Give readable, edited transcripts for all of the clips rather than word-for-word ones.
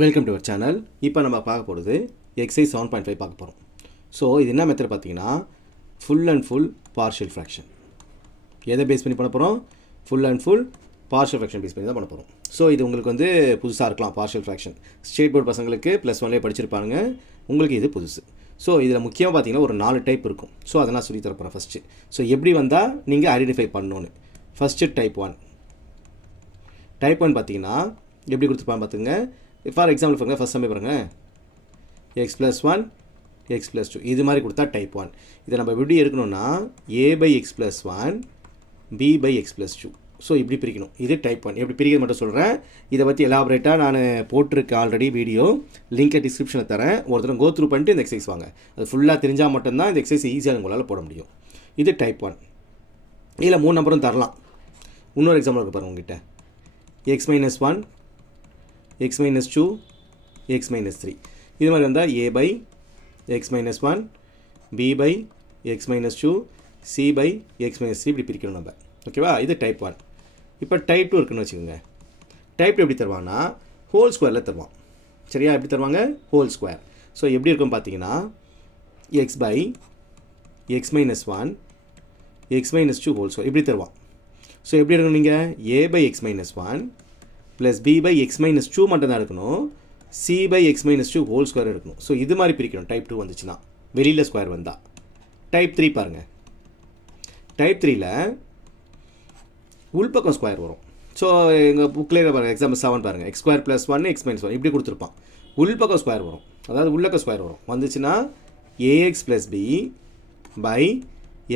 Welcome to our channel. இப்போ நம்ம பார்க்க போகிறது எக்ஸைஸ் 7.5 பார்க்க போகிறோம். ஸோ இது என்ன மெத்தட் பார்த்தீங்கன்னா full and full partial fraction. எதை பேஸ் பண்ணி பண்ண போகிறோம்? Full and full partial fraction base பண்ணி தான் பண்ண போகிறோம். ஸோ இது உங்களுக்கு வந்து புதுசாக இருக்கலாம். பார்ஷியல் ஃப்ராக்ஷன் ஸ்டேட் போர்டு பசங்களுக்கு +1லேயே படிச்சிருப்பாங்க, உங்களுக்கு இது புதுசு. ஸோ இதில் முக்கியமாக பார்த்தீங்கன்னா ஒரு 4 டைப் இருக்கும். ஸோ அதை நான் சொல்லி தரப்போகிறேன் ஃபஸ்ட்டு. ஸோ எப்படி வந்தால் நீங்கள் ஐடென்டிஃபை பண்ணணுன்னு. ஃபஸ்ட்டு டைப் 1 பார்த்தீங்கன்னா எப்படி கொடுத்துருப்பான்னு பார்த்துங்க. ஃபார் எக்ஸாம்பிள் பாருங்கள், ஃபஸ்ட் சம்மே பாருங்கள், x+1 x+2 இது மாதிரி கொடுத்தா டைப் 1. இதை நம்ம எப்படி இருக்கணும்னா a/x+1 b/x+2. ஸோ இப்படி பிரிக்கணும். இது டைப் 1. எப்படி பிரிக்கிறது மட்டும் சொல்கிறேன். இதை பற்றி எலாபரேட்டாக நான் போட்டிருக்கேன் ஆல்ரெடி வீடியோ, லிங்கை டிஸ்கிரிப்ஷனில் தரேன். ஒருத்தர் கோ த்ரூ பண்ணிட்டு இந்த எக்ஸசைஸ் வாங்க. அது ஃபுல்லாக தெரிஞ்சால் மட்டும்தான் இந்த எக்ஸசைஸ் ஈஸியாக உங்களால் போட முடியும். இது டைப் 1. இதில் 3 நம்பரும் தரலாம். இன்னொரு எக்ஸாம்பிள் இருக்கு பாருங்கள் உங்ககிட்ட, x-1 x-2 x-3 இது மாதிரி வந்தால் a/x-1 b/x-2 c/x-3 இப்படி பிரிக்கணும் நம்ம. ஓகேவா? இது டைப் 1. இப்போ டைப் 2 இருக்குன்னு வச்சுக்கோங்க. டைப் 2 எப்படி தருவான்னா ஹோல் ஸ்கொயரில் தருவான். சரியா? எப்படி தருவாங்க? Whole square. ஸோ எப்படி இருக்கும் பார்த்தீங்கன்னா x/x-1 x-2 ஹோல் ஸ்கொயர் இப்படி தருவான். ஸோ எப்படி இருக்கணும்? நீங்கள் a/x-1 ப்ளஸ் b/x-2 மட்டும் தான் இருக்கணும், c/x-2 ஹோல் ஸ்கொயர் இருக்கணும். ஸோ இது மாதிரி பிரிக்கணும் டைப் 2 வந்துச்சுன்னா, வெளியில் ஸ்கொயர் வந்தால். டைப் 3 பாருங்கள். டைப் 3ல் உள்பக்கம் ஸ்கொயர் வரும். ஸோ எங்கள் புக்கில் பாருங்கள், எக்ஸாம்பிள் 7 பாருங்கள், x² + 1 x-1 இப்படி கொடுத்துருப்பான். உள்பக்கம் ஸ்கொயர் வரும், அதாவது உள்ளக்க ஸ்கொயர் வரும். வந்துச்சுன்னா ax + b by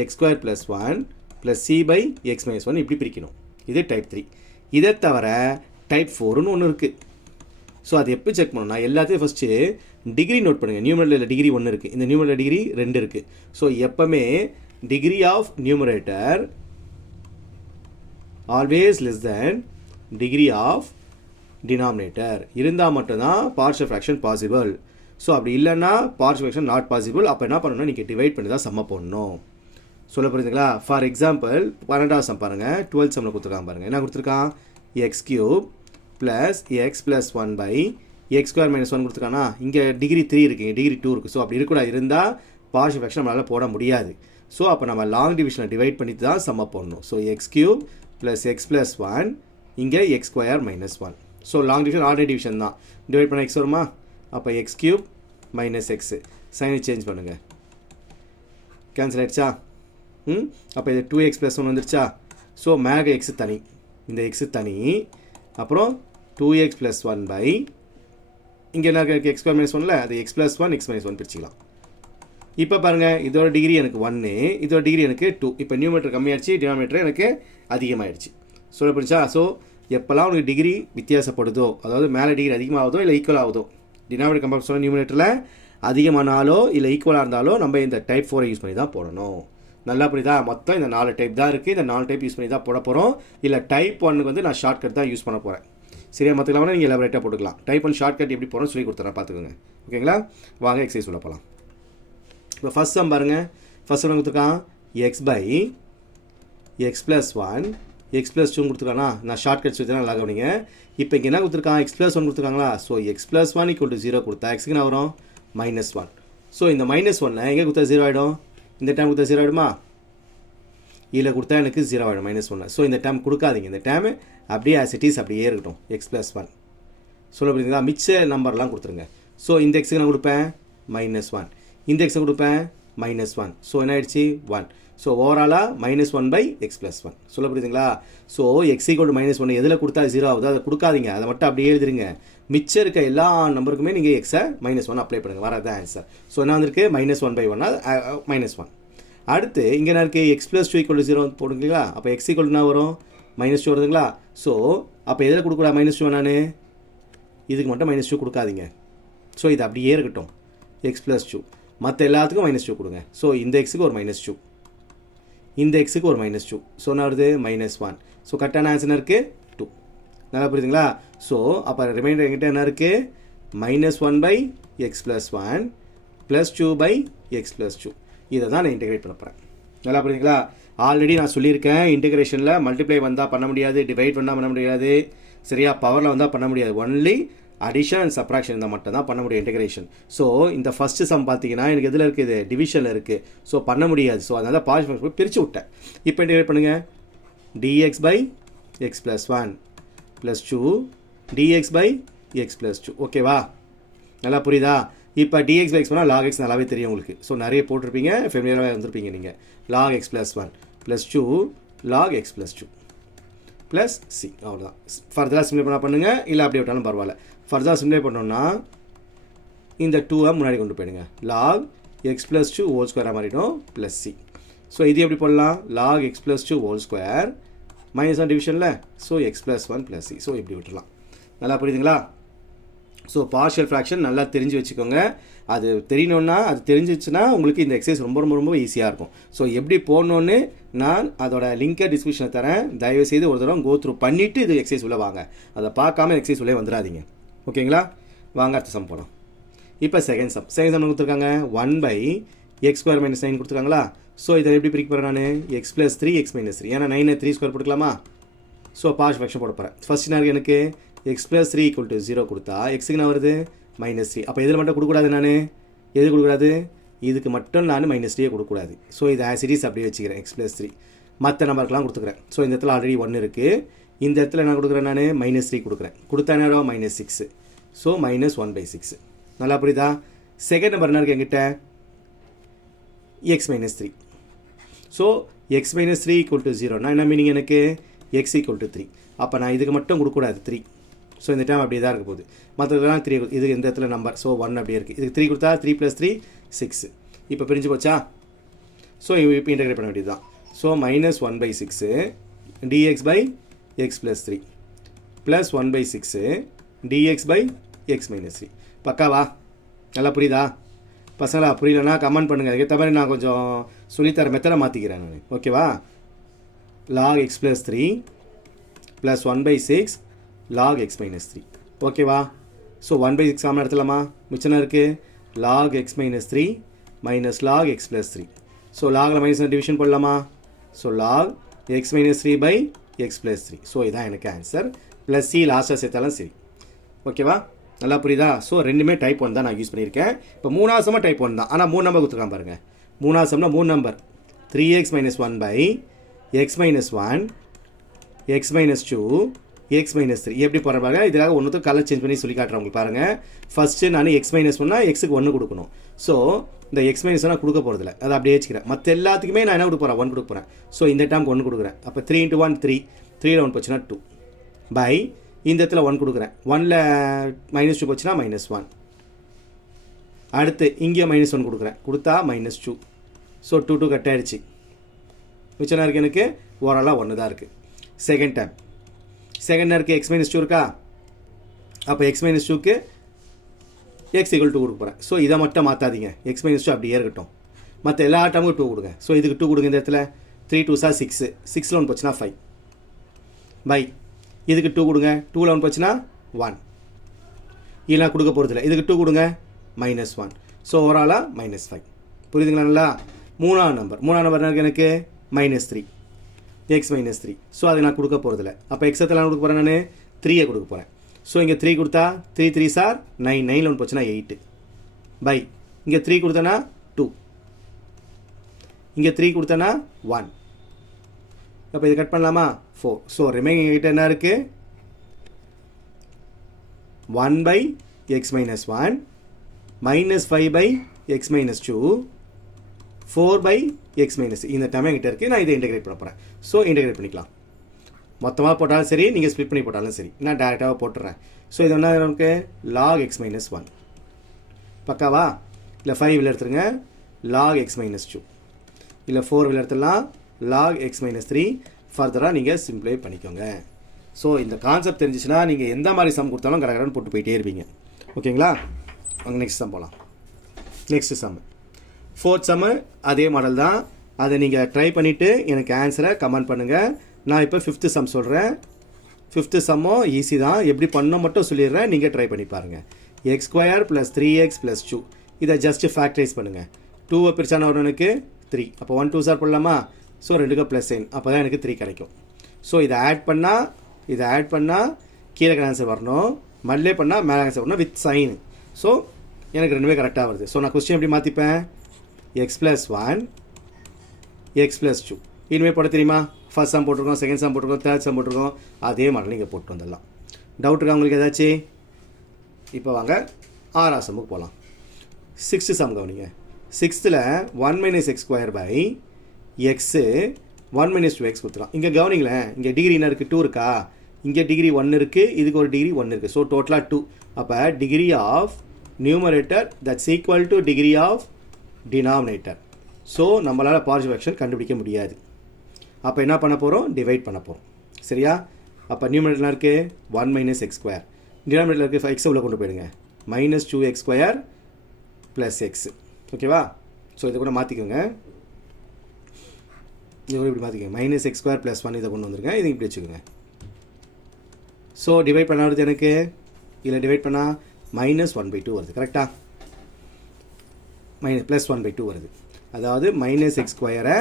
x² + 1 + c/x-1 இப்படி பிரிக்கணும். இது டைப் 3. இதை தவிர டைப் 4ன்னு ஒன்று இருக்குது. ஸோ அது எப்போ செக் பண்ணணும்னா எல்லாத்தையும் ஃபஸ்ட்டு டிகிரி நோட் பண்ணுங்கள். நியூமரேட்டரில் டிகிரி 1 இருக்குது, இந்த நியூமரேட்டர் டிகிரி 2 இருக்குது. ஸோ எப்போவுமே degree of numerator always less than degree of denominator இருந்தால் மட்டும்தான் பார்ஷியல் ஃப்ராக்ஷன் பாசிபிள். ஸோ அப்படி இல்லைன்னா பார்ஷியல் ஃப்ராக்ஷன் நாட் பாசிபிள். அப்போ என்ன பண்ணணும்னா நீங்கள் டிவைட் பண்ணி தான் சம்ம போடணும். சொல்ல புரியுதுங்களா? ஃபார் எக்ஸாம்பிள் 12வது சம் பாருங்கள், 12th சம்மில் கொடுத்துருக்காங்க பாருங்கள். என்ன கொடுத்துருக்கான்? x³ + x + 1/x² - 1 கொடுத்துருக்கானா. இங்கே டிகிரி 3 இருக்குது, டிகிரி 2 இருக்குது. ஸோ அப்படி இருக்கக்கூடாது. இருந்தால் பார்ஷியல் ஃப்ராக்ஷன் நம்மளால் போட முடியாது. ஸோ அப்போ நம்ம லாங் டிவிஷனை டிவைட் பண்ணி தான் சம்ம போடணும். ஸோ x³ + x + 1 இங்கே x² - 1. So long division ordinary division தான். டிவைட் பண்ண x வருமா? அப்போ x³ - x சைனை சேஞ்ச் பண்ணுங்கள். கேன்சல் ஆகிடுச்சா? அப்போ இது 2x + 1 வந்துருச்சா? ஸோ மேக x தனி, இந்த x தனி, அப்புறம் 2x + 1 இங்கே என்ன இருக்குது? x² - 1ல் அது x + 1 x - 1 பிரிச்சுக்கலாம். இப்போ பாருங்கள், இதோட டிகிரி எனக்கு 1, இதோட டிகிரி எனக்கு 2. இப்போ நியூமரேட்டர் கம்மியாகிடுச்சு, டினாமினேட்டர் எனக்கு அதிகமாகிடுச்சு. சொல்ல புரிஞ்சா? ஸோ எப்போல்லாம் உங்களுக்கு டிகிரி வித்தியாசப்படுதோ, அதாவது மேலே டிகிரி அதிகமாகுதோ இல்லை ஈக்குவல் ஆகுதோ, டினாமினேட்டர் கம்பேர் பண்ண நியூமரேட்டரில் அதிகமானாலோ இல்லை ஈக்குவலாக இருந்தாலோ நம்ம இந்த டைப் 4 யூஸ் பண்ணி தான் போடணும். நல்லா புரியுதா? மொத்தம் இந்த 4 டைப் தான் இருக்குது. இந்த 4 டைப் யூஸ் பண்ணி தான் போட போகிறோம். இல்லை டைப் 1க்கு வந்து நான் ஷார்ட்கட் தான் யூஸ் பண்ண போகிறேன். சரியா? மற்றலாம் நீங்கள் எலாபரேட்டாக போட்டுக்கலாம். டைப் 1 ஷார்ட்கட் எப்படி போகிறோம் சொல்லி கொடுத்துறேன், பார்த்துக்கோங்க. ஓகேங்களா? வாங்க எக்ஸசைஸ் உள்ள போகலாம். இப்போ ஃபஸ்ட் சம் பாருங்கள். ஃபஸ்ட் சம் கொடுத்துருக்கான் x/x + 1 x+2 கொடுத்துருக்கானா. நான் ஷார்ட்கட் சொல்லி தான் நல்லா கவனிங்க. இப்போ இங்கே என்ன கொடுத்துருக்கான்? x+1 கொடுத்துருக்காங்களா. ஸோ x+1 = 0 கொடுத்தா எக்ஸுக்கு என்ன வரும்? -1. ஸோ இந்த -1 எங்கே கொடுத்தா 0 ஆகிடும்? இந்த டைம் கொடுத்தா 0 ஆகிடுமா? இதில் கொடுத்தா எனக்கு 0 ஆகிடும், -1. ஸோ இந்த டைம் கொடுக்காதீங்க. இந்த டைம் அப்படியே ஆஸ் இட் இஸ் அப்படியே இருக்கட்டும், x+1. சொல்ல புரியுதுங்களா? மிச்ச நம்பர்லாம் கொடுத்துருங்க. ஸோ இந்த எக்ஸுக்கு நான் கொடுப்பேன் -1, இந்த எக்ஸுக்கு கொடுப்பேன் -1. ஸோ என்ன ஆயிடுச்சு? 1. ஸோ ஓவராலாக -1/x+1. சொல்ல புரியுதுங்களா? ஸோ x = -1 எதில் கொடுத்தா 0 ஆகுது அதை கொடுக்காதீங்க, அதை மட்டும் அப்படியே எழுதுருங்க. மிச்சம் இருக்க எல்லா நம்பருக்குமே நீங்கள் x -1 அப்ளை பண்ணுங்கள், வரதான் ஆன்சர். ஸோ என்ன வந்திருக்கு? -1/1 -1. அடுத்து இங்கே என்ன இருக்குது? x+2 = 0 போடுங்களா. அப்போ x = என்ன வரும்? -2 வருதுங்களா. ஸோ அப்போ எதில் கொடுக்கூடாது -2? நான் இதுக்கு மட்டும் -2 கொடுக்காதீங்க. ஸோ இது அப்படியே இருக்கட்டும், x+2. மற்ற எல்லாத்துக்கும் -2 கொடுங்க. ஸோ இந்த எக்ஸுக்கு ஒரு -2, இந்த எக்ஸுக்கு ஒரு -2. ஸோ என்ன வருது? -1. ஸோ கரெக்டான ஆன்சர் என்ன இருக்குது? 2. நல்லா புரியுதுங்களா? ஸோ அப்போ ரிமைண்டர் என்கிட்ட என்ன இருக்குது? -1/x+1 + 2/x+2. இதை தான் நான் இன்டெகிரேட் பண்ண போகிறேன். நல்லா புரியுதுங்களா? ஆல்ரெடி நான் சொல்லியிருக்கேன், இன்டெகிரேஷனில் மல்டிப்ளை வந்தால் பண்ண முடியாது, டிவைட் பண்ணால் பண்ண முடியாது, சரியா? பவரில் வந்தால் பண்ண முடியாது. ஒன்லி அடிஷன் அண்ட் சப்ராக்ஷன் இருந்தால் மட்டும் தான் பண்ண முடியும் இன்டெகிரேஷன். ஸோ இந்த ஃபஸ்ட்டு சம் பார்த்தீங்கன்னா எனக்கு எதில் இருக்குது, டிவிஷனில் இருக்குது. ஸோ பண்ண முடியாது. ஸோ அதனால பார்ஷியல் ஃப்ராக்ஷன் போய் பிரித்து விட்டேன். இப்போ இன்டெகிரேட் பண்ணுங்கள். dx by x plus 1 plus 2 dx by x plus 2. ஓகேவா, நல்லா புரியுதா? இப்போ dx by x பண்ணால் log x நல்லாவே தெரியும் உங்களுக்கு. ஸோ நிறைய போட்டிருப்பீங்க, ஃபெமிலியராகவே வந்திருப்பீங்க நீங்கள். log x plus 1 plus 2 log x plus 2 plus c. அவ்வளோதான். ஃபர்தராக சிம்ப்ளை பண்ணுங்கள், இல்லை அப்படியே விட்டாலும் பரவாயில்ல. ஃபர்தராக சிம்ப்ளை பண்ணோன்னா இந்த 2-ஐ முன்னாடி கொண்டு போயிடுங்க. log x plus 2 ஹோல் ஸ்கொயராக மாறிடும் plus c. ஸோ இது எப்படி போடலாம், log x plus 2 whole square minus 1 டிவிஷனில், so x plus 1 plus c. So இப்படி விட்டுலாம். நல்லா புரியுதுங்களா? ஸோ பார்ஷியல் ஃப்ராக்ஷன் நல்லா தெரிஞ்சு வச்சுக்கோங்க. அது தெரியணுன்னா, அது தெரிஞ்சிச்சுன்னா உங்களுக்கு இந்த எக்ஸசைஸ் ரொம்ப ரொம்ப ரொம்ப ஈஸியாக இருக்கும். ஸோ எப்படி போடணுன்னு நான் அதோட லிங்கை டிஸ்கிரிப்ஷனை தரேன். தயவுசெய்து ஒரு தடவை கோ த்ரூ பண்ணிவிட்டு இது எக்ஸசைஸ் உள்ளே வாங்க. அதை பார்க்காம எக்ஸசைஸ் உள்ளே வந்துடாதீங்க. ஓகேங்களா? வாங்க அடுத்த சம் போகலாம். இப்போ செகண்ட் சம் கொடுத்துருக்காங்க. 1/x ஸ்கொயர் மைனஸ் 9 கொடுத்துருக்காங்களா? ஸோ இதை எப்படி பிரிக்க போகிறேன் நான், x + 3 x - 3. ஏன்னா 9 3 ஸ்கொயர் போட்டுக்கலாமா? ஸோ பார்ஷியல் ஃப்ராக்ஷன் போட போகிறேன். ஃபர்ஸ்ட் நான் எனக்கு x + 3 = 0 கொடுத்தா எக்ஸுக்கு நான் வருது -3. அப்போ இதில் மட்டும் கொடுக்கக்கூடாது, நான் எது கொடுக்கூடாது, இதுக்கு மட்டும் நான் -3 கொடுக்கக்கூடாது. ஸோ இது ஆஸ் இட் இஸ் அப்படியே வச்சுக்கிறேன். x + 3 மற்ற நம்பருக்குலாம் கொடுத்துக்கிறேன். ஸோ இந்த இடத்துல ஆல்ரெடி 1 இருக்குது. இந்த இடத்துல என்ன கொடுக்குறேன், நான் -3 கொடுக்குறேன். கொடுத்தா என்ன -6. ஸோ -1/6. நல்லா புரியுதா? செகண்ட் நம்பர் என்ன இருக்குது என்கிட்ட, x - 3. So x - 3 = 0. நான் என்ன மீனிங், எனக்கு x = 3. அப்போ நான் இதுக்கு மட்டும் கொடுக்கக்கூடாது 3. ஸோ இந்த டைம் அப்படியே தான் இருக்க போகுது. மற்றதுலாம் 3 இது இந்த இடத்துல நம்பர். ஸோ 1 அப்படியே இருக்குது. இதுக்கு 3 கொடுத்தா 3 + 3 6. இப்போ பிரிஞ்சு போச்சா? ஸோ இப்போ இன்டெகிரேட் பண்ண வேண்டியது தான். So -1/6 dx by x + 3 plus 1/6 dx by x - 3. பக்காவா? நல்லா புரியுதா பசங்களா? புரியலன்னா கமெண்ட் பண்ணுங்கள். அதுக்கேற்ற மாதிரி நான் கொஞ்சம் சொல்லித்தர மெத்தடை மாற்றிக்கிறேன் நான். ஓகேவா? log x + 3 plus 1/6 log x - 3. ஓகேவா? ஸோ 1/6 காமன் எடுத்துலாமா? மிச்சம் இருக்குது log x - 3 minus log x + 3. So லாகில் மைனஸ் டிவிஷன் போடலாமா? So log x - 3/x + 3. So இதான் எனக்கு ஆன்சர். ப்ளஸ் சி லாஸ்ட்டாக சேர்த்தாலும் சரி. ஓகேவா? நல்லா புரியுதா? ஸோ ரெண்டுமே டைப் 1 தான் நான் யூஸ் பண்ணியிருக்கேன். இப்போ 3ஆவது சம்மா டைப் 1 தான். ஆனால் 3 நம்பர் கொடுத்துருக்கான் பாருங்கள். 3ஆவது சம்னா 3 number 3x - 1/x - 1 x - 2 x - 3. எப்படி போடுறாங்க? இதுக்காக ஒன்றுத்தும் கலர் சேஞ்ச் பண்ணி சொல்லி காட்டுறேன் உங்களுக்கு பாருங்கள். ஃபஸ்ட்டு நான் x - 1னா எக்ஸுக்கு 1 கொடுக்கணும். ஸோ இந்த x - 1 கொடுக்க போகிறதில்ல, அதை அப்படியே வச்சுக்கிறேன். மற்ற எல்லாத்துக்குமே நான் என்ன கொடுக்க போகிறேன், 1 கொடுக்க போகிறேன். ஸோ இந்த டேர்முக்கு 1 கொடுக்குறேன். அப்போ 3 × 1 3, 3ல் 1 போச்சுன்னா 2 பை இந்த இடத்துல 1 கொடுக்குறேன். 1ல் -2 போச்சுன்னா -1. அடுத்து இங்கே -1 கொடுக்குறேன். கொடுத்தா -2. ஸோ 2 2 கட் ஆகிடுச்சு. மிச்சம் இருக்குது எனக்கு ஓவராலாக 1 தான் இருக்குது. செகண்ட் டைம் செகண்ட் இருக்குது x - 2 இருக்கா? அப்போ x - 2க்கு x = 2 கொடுக்க போகிறேன். ஸோ இதை மட்டும் மாற்றாதீங்க. x - 2 அப்படியே இருக்கட்டும். மற்ற எல்லா டேர்முக்கும் 2 கொடுங்க. ஸோ இதுக்கு 2 கொடுங்க. இந்த இடத்துல 3 2 6, 6ல் 1 போச்சுன்னா 5 பை இதுக்கு 2 கொடுங்க. 2ல் 1 போச்சுன்னா 1. இல்லைனா கொடுக்க போகிறதில்ல. இதுக்கு 2 கொடுங்க -1. ஸோ ஓவராலாக -5. புரியுதுங்களா? நல்லா. மூணாவது நம்பர் எனக்கு -3 x - 3. ஸோ அதை நான் கொடுக்க போகிறதில்ல. அப்போ எக்ஸத்தில் கொடுக்க போகிறேன், நான் 3 கொடுக்க போகிறேன். ஸோ இங்கே 3 கொடுத்தா 3 3s are 9, 9ல் 1 போச்சுன்னா 8 பை இங்கே 3 கொடுத்தேன்னா 2, இங்கே 3 கொடுத்தேன்னா 1. அப்போ இது கட் பண்ணலாமா? 4. ஸோ ரிமைனிங் கிட்ட என்ன இருக்குது, 1/x - 1 -5/x - 2 4/x - 3. இந்த டைம் என்கிட்ட இருக்குது. நான் இதை இன்டெகிரேட் பண்ண போகிறேன். ஸோ இன்டெகிரேட் பண்ணிக்கலாம். மொத்தமாக போட்டாலும் சரி, நீங்கள் ஸ்ப்ளிட் பண்ணி போட்டாலும் சரி, நான் டேரெக்டாக போட்டுறேன். ஸோ இது என்ன நமக்கு log x - 1 பக்காவா? இல்லை 5 வெளில எடுத்துருங்க, log x - 2. இல்லை 4 வெளில எடுத்துடலாம், log x - 3. ஃபர்தராக நீங்கள் சிம்ப்ளை பண்ணிக்கோங்க. ஸோ இந்த கான்செப்ட் தெரிஞ்சிச்சுன்னா நீங்கள் எந்த மாதிரி சம் கொடுத்தாலும் கடகடன்னு போட்டு போயிட்டே இருப்பீங்க. ஓகேங்களா? அங்கே நெக்ஸ்ட் சம் போகலாம். நெக்ஸ்ட் சம் 4th சம்மு அதே மாடல் தான். அதை நீங்கள் ட்ரை பண்ணிவிட்டு எனக்கு ஆன்சரை கமெண்ட் பண்ணுங்கள். நான் இப்போ 5th சம் சொல்கிறேன். 5th சம்மும் ஈஸி தான். எப்படி பண்ணணும் மட்டும் சொல்லிடுறேன், நீங்கள் ட்ரை பண்ணி பாருங்கள். x² + 3x + 2. இதை ஜஸ்ட்டு ஃபேக்டரைஸ் பண்ணுங்கள். 2 பிரிச்சான வரும் எனக்கு 3. அப்போ 1 2s are போடலாமா? ஸோ 2க்கு ப்ளஸ் சைன். அப்போ தான் எனக்கு 3 கிடைக்கும். ஸோ இதை ஆட் பண்ணால் கீழே ஆன்சர் வரணும். மல்லே பண்ணால் மேலே ஆன்சர் பண்ணால் வித் சைன். ஸோ எனக்கு ரெண்டுமே கரெக்டாக வருது. ஸோ நான் கொஸ்டின் எப்படி மாற்றிப்பேன், எக்ஸ் ப்ளஸ் 1 எக்ஸ் ப்ளஸ் 2 இனிமேல் போட தெரியுமா, ஃபர்ஸ்ட் சம் போட்டிருக்கோம், செகண்ட் சம் போட்டிருக்கோம், தேர்ட் சம் போட்டிருக்கோம், அதே மாதிரி நீங்கள் போட்டு வந்துடலாம். டவுட் இருக்கா உங்களுக்கு ஏதாச்சும்? இப்போ வாங்க 6ஆம் சம்முக்கு போகலாம். 6th சம் கவனிங்க. 6th 1 minus x square by x 1 minus 2x கொடுத்துலாம். இங்கே கவனிங்களேன், இங்கே டிகிரி என்ன இருக்குது, 2 இருக்கா, இங்கே டிகிரி 1 இருக்குது, இதுக்கு ஒரு டிகிரி 1 இருக்குது. ஸோ டோட்டலாக 2. அப்போ degree of numerator that's equal to degree of denominator. So நம்மளால் பார்ஷியல் ஃப்ராக்ஷன் கண்டுபிடிக்க முடியாது. அப்போ என்ன பண்ண போகிறோம், டிவைட் பண்ண போகிறோம். சரியா? அப்போ நியூமரேட்டர் இருக்குது 1 மைனஸ் எக்ஸ் ஸ்கொயர், டினாமினேட்டர் இருக்குது எக்ஸை உள்ள கொண்டு போயிடுங்க, minus 2x square plus X. ஓகேவா? ஸோ இதை கூட மாற்றிக்கோங்க, இது கூட இப்படி மாற்றிக்கோங்க, மைனஸ் எக்ஸ் ஸ்கொயர் ப்ளஸ் 1 இதை கொண்டு வந்துருங்க, இது இப்படி வச்சுக்கோங்க. ஸோ டிவைட் பண்ண வருது எனக்கு, இதில் டிவைட் பண்ணால் மைனஸ் 1/2 வருது. கரெக்டாக? ப்ளஸ் 1/2 வருது. அதாவது மைனஸ் எக்ஸ் ஸ்கொயரை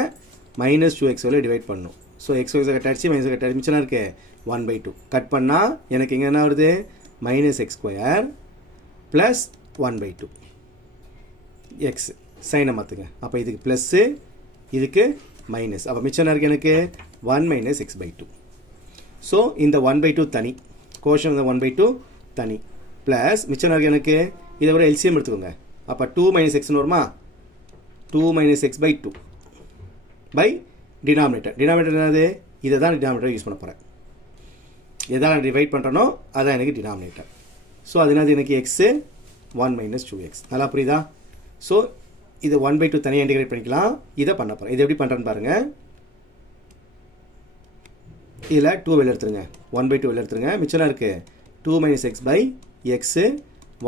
மைனஸ் 2x டிவைட் பண்ணணும். ஸோ எக்ஸ் ஒய்ஸை கட் ஆகிடுச்சு, மைனஸ் கட் ஆகிடுச்சு, மிச்சம் இருக்குது 1/2. கட் பண்ணால் எனக்கு இங்கே என்ன வருது, minus x square plus 1/2 X. சைனை மாற்றுங்க. அப்போ இதுக்கு ப்ளஸ்ஸு, இதுக்கு மைனஸ். அப்போ மிச்சம் இருக்குது எனக்கு 1 மைனஸ் x/2. ஸோ இந்த 1/2 தனி, கோஷன் இந்த 1/2 தனி, ப்ளஸ் மிச்சம் இருக்குது எனக்கு இதை விட எல்சிஎம் எடுத்துக்கோங்க. அப்போ 2 மைனஸ் எக்ஸ்னு வருமா, 2 minus x/2 by denominator. Denominator என்னது, இதை தான் டினாமினேட்டர் யூஸ் பண்ண போகிறேன். எதாவது நான் டிவைட் பண்ணுறனோ அதான் எனக்கு டினாமினேட்டர். ஸோ அது என்னது, எனக்கு எக்ஸு 1 மைனஸ் 2x. நல்லா புரியுதா? ஸோ இதை 1/2 தனியாக இன்டிகிரேட் பண்ணிக்கலாம். இதை பண்ண போகிறேன். இது எப்படி பண்ணுறேன்னு பாருங்கள். இதில் 2 வெளில எடுத்துருங்க, 1/2 வெளில எடுத்துருங்க, மிச்சம் இருக்குது 2 minus x by x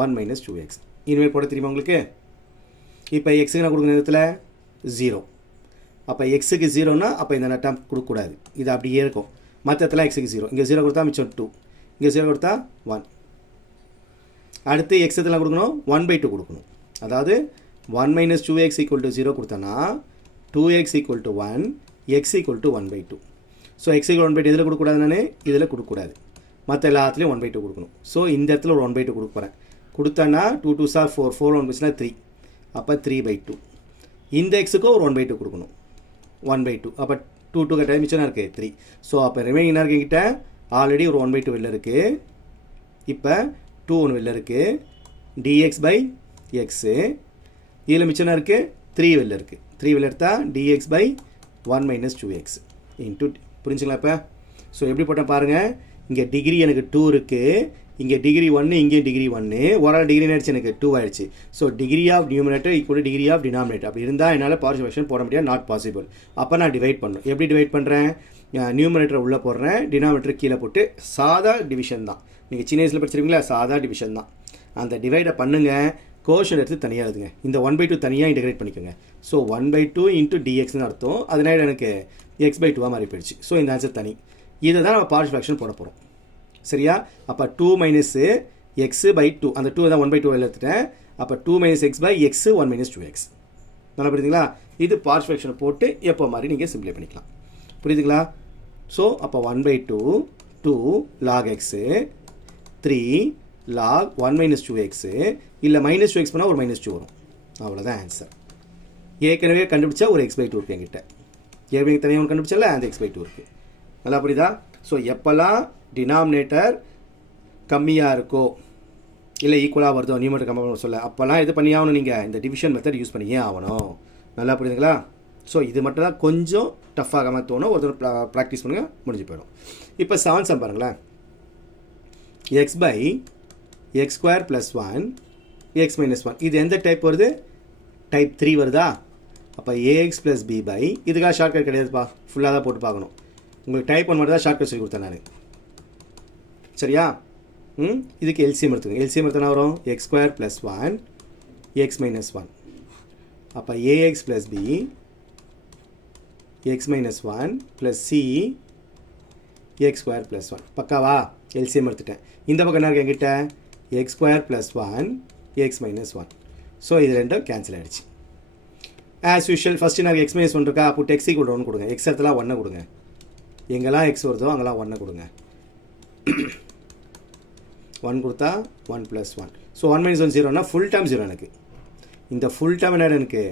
1 minus 2x. இனிமேல் போட தெரியுமா உங்களுக்கு? இப்போ எக்ஸுக்கு நான் கொடுக்குற நேரத்தில் 0. அப்போ எக்ஸுக்கு 0னா அப்போ இந்த நட்டம் கொடுக்கக்கூடாது, இது அப்படியே இருக்கும். மற்ற இடத்துல எக்ஸுக்கு 0, இங்கே 0 கொடுத்தா மிச்சம் 2, இங்கே 0 கொடுத்தா 1. அடுத்து எக்ஸ் எத்தனை கொடுக்கணும், 1/2 கொடுக்கணும். அதாவது 1 மைனஸ் 2x ஈக்குவல் டு 0 கொடுத்தனா 2x equal to 1, x equal to 1/2. So x equal 1/2 இதில் கொடுக்கக்கூடாது, நான் இதில் கொடுக்கக்கூடாது, மற்ற எல்லாத்துலேயும் 1/2 கொடுக்கணும். ஸோ இந்த இடத்துல ஒரு 1/2 கொடுக்க போகிறேன். கொடுத்தனா 2 2 சார் 4, 4 1 போச்சுன்னா 3, அப்போ 3/2. இந்த எக்ஸுக்கும் ஒரு 1/2 கொடுக்கணும், 1/2. அப்போ 2 2 கட்டாயம் மிச்சம் இருக்குது 3. ஸோ அப்போ ரிமைனிங் இருக்குது என்கிட்ட ஆல்ரெடி ஒரு 1/2 வெளில இருக்குது. இப்போ 2 1 வெளில இருக்குது, dx பை எக்ஸு. இதில் மிச்சம் இருக்குது 3 வெளில இருக்குது, 3 வெளில எடுத்தால் dx by 1 minus 2x into. புரிஞ்சுங்களா? இப்போ ஸோ எப்படி போட்டேன் பாருங்கள். இங்கே டிகிரி எனக்கு 2 இருக்குது, இங்கே டிகிரி 1, இங்கேயும் டிகிரி 1, ஒரு டிகிரி ஆகிடுச்சு, எனக்கு 2 ஆகிடுச்சு. So degree of numerator equal to degree of denominator. அப்படி இருந்தால் என்னால் பார்ஷியல் ஃப்ராக்ஷன் போட முடியாது, நாட் பாசிபிள். அப்போ நான் டிவைட் பண்ணணும். எப்படி டிவைட் பண்ணுறேன், நியூமரேட்டர் உள்ளே போடுறேன், டினாமினேட்டர் கீழே போட்டு சாதா டிவிஷன் தான். நீங்கள் சின்ன வயசில் படிச்சிருக்கீங்களா, சாதா டிவிஷன் தான். அந்த டிவைடை பண்ணுங்கள், கோஷன் எடுத்து தனியாக எழுதுங்க. இந்த 1/2 தனியாக இன்டெகிரேட் பண்ணிக்கோங்க. ஸோ 1/2 இன்ட்டு டிஎக்ஸ்னு அர்த்தம், அதனால எனக்கு x/2 மாறி போயிடுச்சு. ஸோ இந்த ஆன்சர் தனி. இதை தான் நம்ம பார்ஷியல் ஃப்ராக்ஷன் போட போகிறோம். சரியா? அப்போ 2 மைனஸ் x/2, அந்த 2 தான் 1/2 எடுத்துட்டேன். அப்போ 2 minus x by x 1 minus 2x. நல்லா புரியுதுங்களா? இது பார்ஷியல் ஃப்ராக்ஷனை போட்டு எப்போ மாதிரி நீங்கள் சிம்பிளை பண்ணிக்கலாம். புரியுதுங்களா? ஸோ அப்போ 1/2 2 log x 3 log 1 minus 2x, இல்லை மைனஸ் 2x பண்ணால் ஒரு மைனஸ் 2 வரும். அவ்வளோதான் ஆன்சர். ஏற்கனவே கண்டுபிடிச்சா ஒரு x/2 இருக்குது என்கிட்ட, ஏற்கனவே தனியாக ஒன்று கண்டுபிடிச்சால அந்த x/2 இருக்குது. நல்லா புரியுதா? ஸோ எப்போல்லாம் டினாமினேட்டர் கம்மியாக இருக்கோ இல்லை ஈக்குவலாக வருதோ, நியூமரேட்டர் கம்மியாக சொல்ல, அப்போல்லாம் இது பண்ணி ஆகணும், நீங்கள் இந்த டிவிஷன் மெத்தட் யூஸ் பண்ணியே ஆகணும். நல்லா புரியுதுங்களா? ஸோ இது மட்டும் தான் கொஞ்சம் டஃப்பாகாம தோணும், ஒருத்தர் ப்ராக்டிஸ் பண்ணுங்கள், முடிஞ்சு போயிடும். இப்போ 7 சம் பாருங்களேன். X by x square plus 1 x minus 1, இது எந்த டைப் வருது, டைப் 3 வருதா? அப்போ ஏஎக்ஸ் ப்ளஸ் பி பை, இதுக்காக ஷார்ட்கட் கிடையாதுப்பா, ஃபுல்லாக தான் போட்டு பார்க்கணும். உங்களுக்கு டைப் 1 மட்டும் தான் ஷார்ட்கட் சொல்லி கொடுத்தேன் நான். சரியா? இதுக்கு எல்சிஎம் எடுத்துக்கோங்க. எல்சிஎம் எடுத்தனா வரும் x square plus 1 x minus 1. அப்போ a x plus b x minus 1 plus c x square plus 1. பக்காவா? எல்சிஎம் எடுத்துட்டேன். இந்த பக்கம் என்ன இருக்கு என்கிட்ட, x square plus 1 x minus 1. So இது ரெண்டும் கேன்சல் ஆகிடுச்சு. ஆஸ் யூஷுவல் ஃபஸ்ட்டு நான் எக்ஸ் மைனஸ் 1 இருக்கா, அப்போ எக்ஸ் ஈக்குவல் 1 கொடுங்க. எக்ஸ் இடத்துலாம் 1 கொடுங்க, எங்கெல்லாம் எக்ஸ் வருதோ அங்கெல்லாம் 1 கொடுங்க. 1 கொடுத்தா 1 + 1. ஸோ 1 - 1 0னா ஃபுல் டேர்ம் 0 எனக்கு. இந்த ஃபுல் டேர்ம் என்ன எனக்கு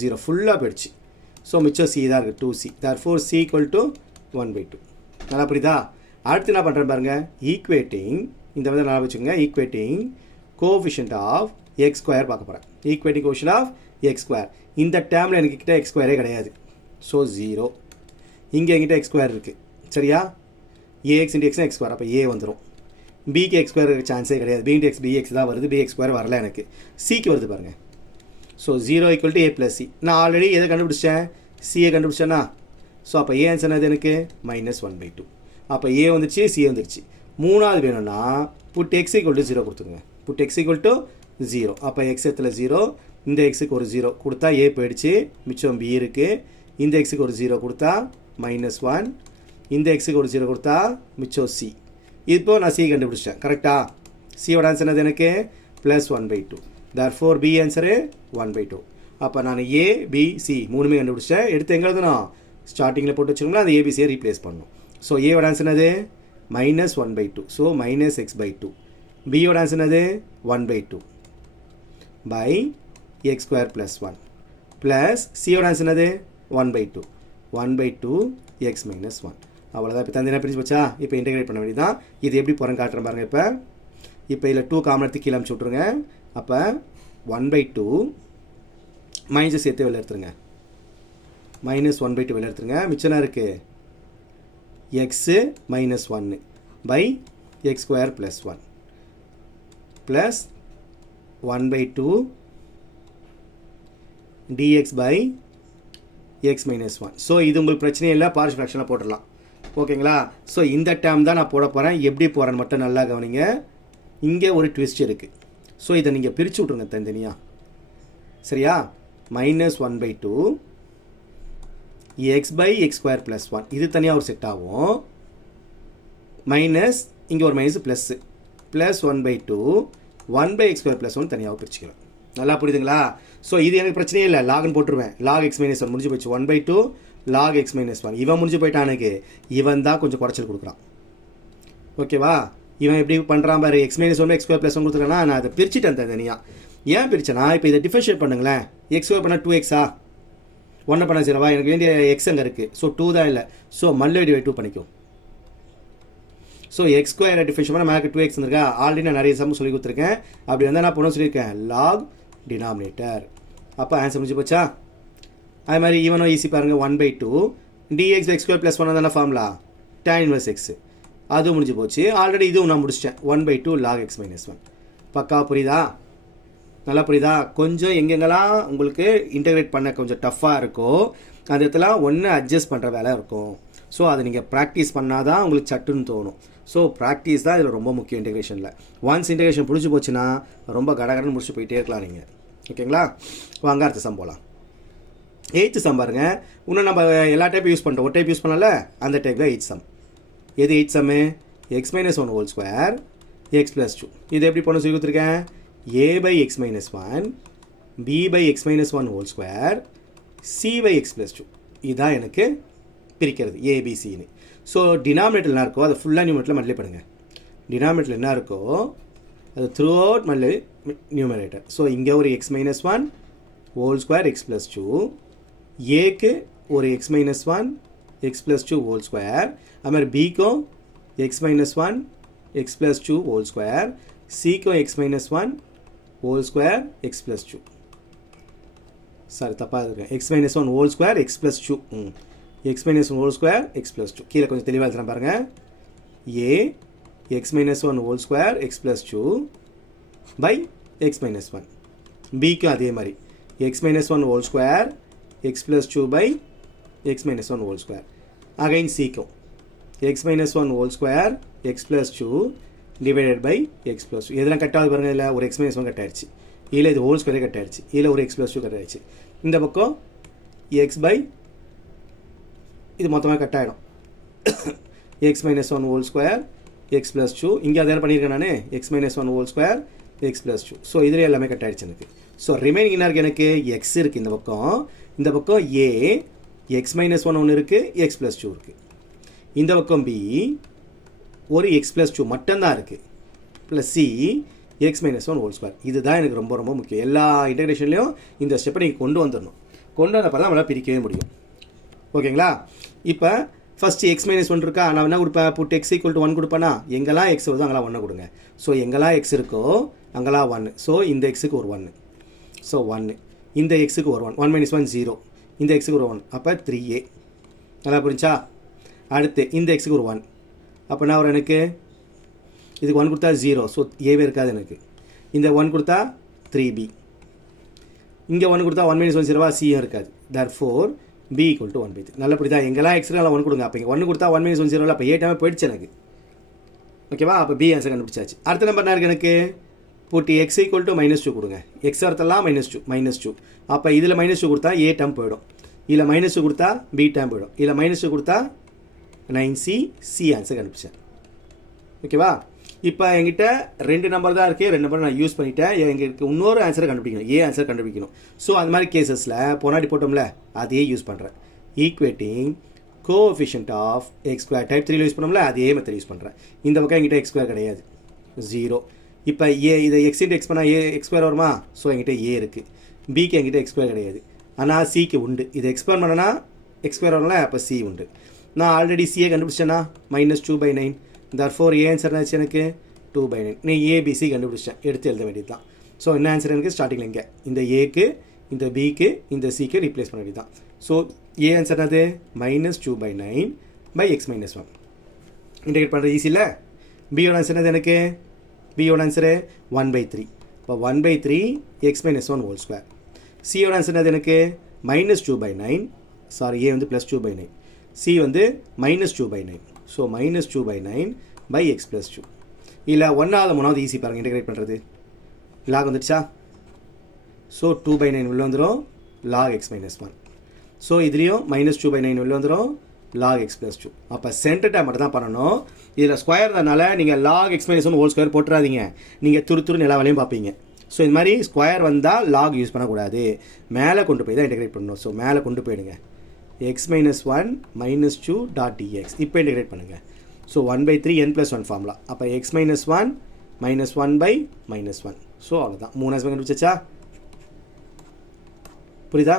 0 ஃபுல்லாக போயிடுச்சு. ஸோ மிச்சம் சி தான் இருக்குது 2c. therefore c = 1/2. நல்லா புரியுதா? அடுத்து என்ன பண்ணுறேன் பாருங்கள், ஈக்குவேட்டிங் இந்த மாதிரி நல்லா வச்சுக்கோங்க. Equating coefficient of x square பார்க்க போகிறேன். Equating coefficient of x square. இந்த டேர்மில் எனக்கு கிட்ட எக்ஸ் ஸ்கொயரே கிடையாது. ஸோ 0. இங்கே என்கிட்ட எக்ஸ் ஸ்கொயர் இருக்குது. சரியா? ஏஎக்ஸ் × எக்ஸ்னா எக்ஸ் ஸ்கொயர். அப்போ ஏ வந்துடும். பிக்கு எக்ஸ் ஸ்கொயர் சான்ஸே கிடையாது. பி × எக்ஸ் பிஎக்ஸ் தான் வருது. பிஎக்ஸ் ஸ்கொயர் வரல எனக்கு. சிக்கு வருது பாருங்கள். So 0 = a + c. நான் ஆல்ரெடி எதை கண்டுபிடிச்சேன்? சியை கண்டுபிடிச்சேன்னா. ஸோ அப்போ ஏ ஆன்சர் என்னது எனக்கு -1/2. அப்போ ஏ வந்துச்சு, சி வந்துடுச்சு. மூணாவது வேணும்னா புட் x = 0 கொடுத்துருங்க. Put x = 0. அப்போ எக்ஸ் இடத்துல 0, இந்த எக்ஸுக்கு ஒரு 0 கொடுத்தா ஏ போயிடுச்சு, மிச்சம் பி இருக்குது. இந்த எக்ஸுக்கு ஒரு 0 கொடுத்தா -1, இந்த எக்ஸுக்கு ஒரு 0 கொடுத்தா மிச்சம் சி. இப்போ நான் சி கண்டுபிடிச்சேன். கரெக்டாக? சியோட ஆன்சர் என்னது எனக்கு +1/2. therefore b answer 1/2. அப்போ நான் ஏ பி சி மூணுமே கண்டுபிடிச்சேன். எடுத்து எங்கே எழுதணும்? ஸ்டார்டிங்கில் போட்டு வச்சுக்கோங்களா, அந்த ஏபிசியை ரீப்ளேஸ் பண்ணணும். ஸோ ஏவோட ஆன்சர் என்னது -1/2. So -x/2. பியோட ஆன்சர் என்னது 1/2 பை x² + 1 ப்ளஸ் சியோட ஆன்சர் என்னது 1/2 1/2 x - 1. அவ்வளோதான். இப்போ தந்தினா பிரிஞ்சு போச்சா? இப்போ இன்டெகிரேட் பண்ண வேண்டியதான். இது எப்படி போகிறேன்னு காட்டுறேன் பாருங்கள். இப்போ இதில் 2 காமன் எடுத்து கீழே அமுச்சு விட்ருங்க. அப்போ 1/2 மைனஸ் சேர்த்து வெளில எடுத்துருங்க. -1/2 வெளில எடுத்துருங்க. மிச்சம் இருக்குது x - 1 by x² + 1 plus 1/2 dx by x - 1. So இது உங்களுக்கு பிரச்சனையே இல்லை, பார்ஷியல் ஃப்ராக்ஷனில் போட்டுடலாம். ஓகேங்களா? ஸோ இந்த டேர்ம் தான் நான் போட போகிறேன். எப்படி போகிறேன்னு மட்டும் நல்லா கவனிங்க. இங்கே ஒரு ட்விஸ்ட் இருக்குது. ஸோ இதை நீங்கள் பிரித்து விட்ருங்க தனித்தனியாக. சரியா? -1/2 x by x² + 1 இது தனியாக ஒரு செட் ஆகும். மைனஸ் இங்கே ஒரு மைனஸ் ப்ளஸ்ஸு +1/2 1/x² + 1 தனியாக பிரிச்சுக்கலாம். நல்லா புரியுதுங்களா? ஸோ இது எனக்கு பிரச்சனையே இல்லை, லாக்னு போட்டுருவேன். log x - 1 முடிஞ்சு போயிடுச்சு. 1/2 log x - 1. இவன் முடிஞ்சு போயிட்டானுக்கு. இவன் தான் கொஞ்சம் குறைச்சல் கொடுக்குறான். ஓகேவா? இவன் எப்படி பண்ணுறான் பாரு, x - 1 x² + 1 கொடுத்துருக்கானா, நான் அதை பிரிச்சுட்டேன் தனியாக. ஏன் பிரிச்சேன்னா, இப்போ இதை டிஃபரன்ஷியேட் பண்ணுங்களேன். x² பண்ணால் 2x-ஆ, 1 பண்ணால் 0வா? எனக்கு வேண்டிய எக்ஸ் அங்கே இருக்குது. ஸோ 2 தான் இல்லை. ஸோ -2 பண்ணிக்கும். ஸோ x² டிஃபரன்ஷியேட் பண்ணால் மேலே 2x வந்துருக்கா. ஆல்ரெடி நான் நிறைய சம் சொல்லி கொடுத்துருக்கேன். அப்படி வந்தால் நான் பண்ண சொல்லியிருக்கேன் log டினாமினேட்டர். அப்போ ஆன்சர் முடிஞ்சு போச்சா? அது மாதிரி ஈவனும் ஈஸி பாருங்கள். 1/2 dx x² + 1 தானே ஃபார்முலா, tan inverse x. அதுவும் முடிஞ்சு போச்சு. ஆல்ரெடி இதுவும் நான் முடிச்சிட்டேன். 1/2 log x - 1. பக்கா புரியுதா? நல்லா புரியுதா? கொஞ்சம் எங்கெங்கெல்லாம் உங்களுக்கு இன்டெகிரேட் பண்ண கொஞ்சம் டஃப்பாக இருக்கோ அந்த இடத்துல ஒன்று அட்ஜஸ்ட் பண்ணுற வேலை இருக்கும். ஸோ அதை நீங்கள் ப்ராக்டிஸ் பண்ணால் தான் உங்களுக்கு சட்டுன்னு தோணும். ஸோ ப்ராக்டிஸ் தான் இதில் ரொம்ப முக்கியம் இன்டெகிரேஷனில். ஒன்ஸ் இன்டெகிரேஷன் பிடிச்சி போச்சுன்னா ரொம்ப கடகடன்னு முடிச்சு போயிட்டே இருக்கலாம் நீங்கள். ஓகேங்களா? வாங்க அடுத்த சம் போகலாம். 8th சம் பாருங்க. இன்னும் நம்ம எல்லா டைப்பும் யூஸ் பண்ணிட்டோம். ஒரு டைப் யூஸ் பண்ணல, அந்த டைப் தான் 8th சம். எது 8th சம்மு? x - 1 2 x + 2. இது எப்படி பண்ண சொல்லி கொடுத்துருக்கேன்? a by x - 1 b by x - 1 2 c by x + 2. இதுதான் எனக்கு பிரிக்கிறது ஏபிசின்னு. ஸோ டினாமினேட்டர் என்ன இருக்கோ அதை ஃபுல்லாக நியூமரேட்டரில் மல்டிப்ளை பண்ணுங்கள். டினாமினேட்டர் என்ன இருக்கோ அது through out multiply numerator. So இங்கே ஒரு x - 1 2 x + 2, ஏக்கு ஒரு x - 1 x + 2 2, அது மாதிரி பிக்கும் x - 1 x + 2 2, சிக்கும் x - 1 2 x + 2. சாரி தப்பாக இருக்கேன். x - 1 2 x + 2 x - 1 2 x + 2. கீழே கொஞ்சம் தெளிவாக இருக்கிறேன் பாருங்கள். a x - 1 2 x + 2 by x - 1. பிக்கும் அதே மாதிரி x - 1 2 x + 2 by x - 1 2. Again சிக்கும் x - 1 2 x + 2 divided by x + 2. இதெல்லாம் கட் ஆகுது பாருங்கள். இல்லை ஒரு x - 1 கட் ஆயிடுச்சு. இல்லை இது ஹோல் ஸ்கொயரே கட் ஆயிடுச்சு. இல்லை ஒரு x + 2 கட் ஆயிடுச்சு. இந்த பக்கம் x பை இது மொத்தமாக கட் ஆகிடும். x - 1 2 x + 2. இங்கே அதெல்லாம் பண்ணியிருக்கேன் நான். x - 1 2 x + 2. ஸோ இதில் எல்லாமே கட் ஆகிடுச்சு எனக்கு. ஸோ ரிமைனிங் என்ன இருக்குது? எனக்கு x இருக்குது இந்த பக்கம். இந்த பக்கம் a x - 1 ஒன்று இருக்குது, x + 2 இருக்குது. இந்த பக்கம் b ஒரு x + 2 மட்டும்தான் இருக்குது. Plus c X minus one whole square. இதுதான் எனக்கு ரொம்ப ரொம்ப முக்கியம். எல்லா இன்டெகிரேஷன்லையும் இந்த ஸ்டெப்பை நீங்கள் கொண்டு வந்துடணும். கொண்டு வந்தப்போ தான் நம்மளால் பிரிக்கவே முடியும். ஓகேங்களா? இப்போ ஃபஸ்ட்டு எக்ஸ் மைனஸ் ஒன் இருக்கா, நான் என்ன கொடுப்பேன், புட் எக்ஸ் ஈக்குவல் டு 1 கொடுப்பேன்னா, எங்கெல்லாம் எக்ஸ் வருதோ அங்கெல்லாம் 1 கொடுங்க. ஸோ எங்கெல்லாம் எக்ஸ் இருக்கோ அங்கெல்லாம் 1. ஸோ இந்த எக்ஸுக்கு ஒரு 1. ஸோ 1. இந்த எக்ஸுக்கு ஒரு 1. 1 மைனஸ் 1 0. இந்த எக்ஸுக்கு ஒரு 1. அப்போ 3a. நல்லா புரிஞ்சா? அடுத்து இந்த எக்ஸுக்கு ஒரு 1. அப்போ நான் ஒரு எனக்கு இதுக்கு 1 கொடுத்தா 0. ஸோ ஏவே இருக்காது எனக்கு. இந்த 1 கொடுத்தா 3b. இங்கே 1 கொடுத்தா 1 மைனஸ் 1 0வா, சியும் இருக்காது. therefore b equal to 1/3. நல்லா புரியுதா? எங்கெல்லாம் எக்ஸ்லாம் 1 கொடுங்க. அப்போ இங்கே 1 கொடுத்தா 1 மைனஸ் 1 0, அப்போ 8 போயிடுச்சு எனக்கு. ஓகேவா? அப்போ பி ஆன்சர் கண்டுபிடிச்சாச்சு. அடுத்த நம்பர் என்ன இருக்குது எனக்கு, போட்டு எக்ஸ் ஈக்குவல் டு -2 கொடுங்க. எக்ஸ் அர்த்தம்லாம் -2. அப்போ இதில் -2 கொடுத்தா ஏ டேம் போயிடும். இதில் -2 கொடுத்தா பி டேம் போயிடும். இதில் -2 கொடுத்தா 9c. சி ஆன்சர் கண்டுபிடிச்சேன். ஓகேவா? இப்போ என்கிட்ட 2 நம்பர் தான் இருக்குது. 2 நம்பர் நான் யூஸ் பண்ணிட்டேன். எங்களுக்கு இன்னொரு ஆன்சரை கண்டுபிடிக்கணும், ஏ ஆன்சர் கண்டுபிடிக்கணும். ஸோ அந்த மாதிரி கேசஸில் பொன்னாடி போட்டோம்ல, அதையே யூஸ் பண்ணுறேன். Equating coefficient of x square type 3 use பண்ணோம்ல, அதே மெத்தட் யூஸ் பண்ணுறேன். இந்த பக்கம் என்கிட்ட எக்ஸ் ஸ்கொயர் கிடையாது, 0. இப்போ ஏ இதை எக்ஸ் இன்ட்டு எக்ஸ் பண்ணால் ஏ எக்ஸ் ஸ்கொயர் வருமா? ஸோ என்கிட்ட ஏ இருக்குது. பிக்கு என்கிட்ட எக்ஸ் ஸ்கொயர் கிடையாது, ஆனால் சிக்கு உண்டு. இதை எக்ஸ்பேண்ட் பண்ணனா எக்ஸ் ஸ்கொயர் வரல, அப்போ சி உண்டு. நான் ஆல்ரெடி சியை கண்டுபிடிச்சேன்னா -2/9. therefore ஏ ஆன்சர் ஆச்சு எனக்கு 2/9. நீ ஏபிசி கண்டுபிடிச்சேன், எடுத்து எழுத வேண்டியது தான். ஸோ என்ன ஆன்சர் எனக்கு ஸ்டார்டிங்கில் இங்கே இந்த ஏக்கு இந்த பிக்கு இந்த சிக்கு ரீப்ளேஸ் பண்ண வேண்டியது தான். ஸோ ஏ ஆன்சர் அது -2/9/x-1. இன்டெகிரேட் பண்ணுறது ஈஸி இல்லை? பியோட ஆன்சர் அது எனக்கு, பியோட ஆன்சரு 1/3. இப்போ 1/3 x-1 ஹோல் ஸ்கொயர். சியோட ஆன்சர் அது எனக்கு -2/9. சாரி, ஏ வந்து +2/9, சி வந்து -2/9. So -2/9/x+2. இல்லை 1வது 3வது ஈஸி பாருங்கள் இன்டெகிரேட் பண்ணுறது. லாக் வந்துடுச்சா? ஸோ 2/9 உள்ள வந்துடும், log x-1. ஸோ இதுலேயும் -2/9 உள்ள வந்துடும், log x+2. அப்போ சென்டர் டேம் மட்டும் தான் பண்ணணும். இதில் ஸ்கொயர் தானால நீங்கள் log x-1 ஹோல் ஸ்கொயர் போட்டுறாதீங்க. நீங்கள் துரு எல்லா வேலையும் பார்ப்பீங்க. ஸோ இது மாதிரி ஸ்கொயர் வந்தால் log யூஸ் பண்ணக்கூடாது, மேலே கொண்டு போய் தான் இன்டெகிரேட் பண்ணணும். ஸோ மேலே கொண்டு போயிடுங்க. x-1 -2 dx. இப்போ இன்டெகிரேட் பண்ணுங்கள். So 1/3 n+1 formula. அப்போ x-1 -1/-1. ஸோ அவ்வளோதான், 3 ஆன்சர் கண்டுபிடிச்சா? புரியுதா?